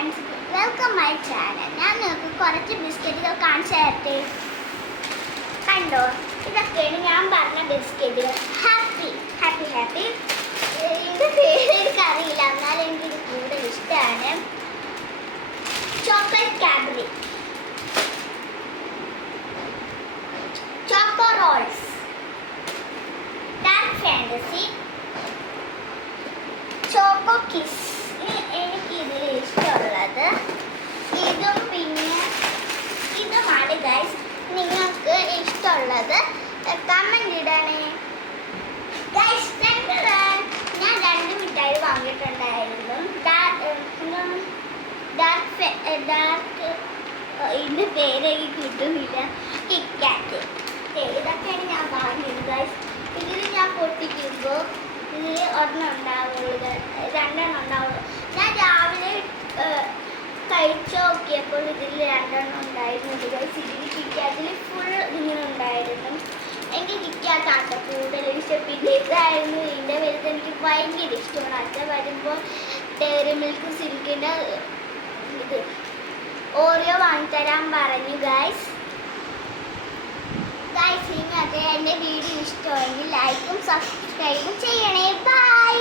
Friends, welcome my channel. ഞാൻ നിങ്ങൾക്ക് കുറച്ച് ബിസ്ക്കറ്റുകൾ കാണിച്ചു തരട്ടെ. കണ്ടോ, ഇതൊക്കെയാണ് ഞാൻ പറഞ്ഞ ബിസ്ക്കറ്റുകൾ. ഹാപ്പി ഹാപ്പി ഹാപ്പി ഇതിൻ്റെ പേര് എനിക്കറിയില്ല, എന്നാലും എനിക്കിത് കൂടുതൽ ഇഷ്ടമാണ്. Chocolate Cadbury, choco rolls, Dark Fantasy, choco kiss. എനിക്കിതിൽ ഇഷ്ടമുള്ളത് ഇതും പിന്നെ ഇതുമാണ് ഗൈസ്. നിങ്ങൾക്ക് ഇഷ്ടമുള്ളത് കമൻറ്റ് ഇടണേ ഗൈസ്. ഞാൻ രണ്ട് മിഠായി വാങ്ങിയിട്ടുണ്ടായിരുന്നു. ഡാർക്ക് ഇതിൻ്റെ പേര് എനിക്ക് കിട്ടുന്നില്ല. കിറ്റ്കാറ്റ്, ഇതൊക്കെയാണ് ഞാൻ വാങ്ങിയത് ഗൈസ്. ഇതിൽ ഞാൻ പൊട്ടിക്കുമ്പോൾ ഇതിൽ ഒരെണ്ണം ഉണ്ടാവുള്ളൂ, രണ്ടെണ്ണം ഉണ്ടാവുള്ളൂ. ഞാൻ രാവിലെ കഴിച്ചു നോക്കിയപ്പോൾ ഇതിൽ രണ്ടെണ്ണം ഉണ്ടായിരുന്നത് ഗൈസ്. ഇതിൽ കിറ്റ്കാറ്റിൽ ഫുൾ ഇങ്ങനെ ഉണ്ടായിരുന്നു. എനിക്ക് കിറ്റ്കാറ്റാണ് കൂടുതൽ ഇഷ്ടം. പിന്നെ ഇതായിരുന്നു ഇതിൻ്റെ വലുത്, എനിക്ക് ഭയങ്കര ഇഷ്ടമാണ്. അച്ഛൻ വരുമ്പോൾ ഡയറി മിൽക്ക് സിൽക്കിൻ്റെ ഇത് ഓറിയോ വാങ്ങിത്തരാൻ പറഞ്ഞു ഗൈസ്. നിങ്ങൾക്ക് എൻ്റെ വീഡിയോ ഇഷ്ടമെങ്കിൽ ലൈക്കും സബ്സ്ക്രൈബും ചെയ്യണേ. ബൈ.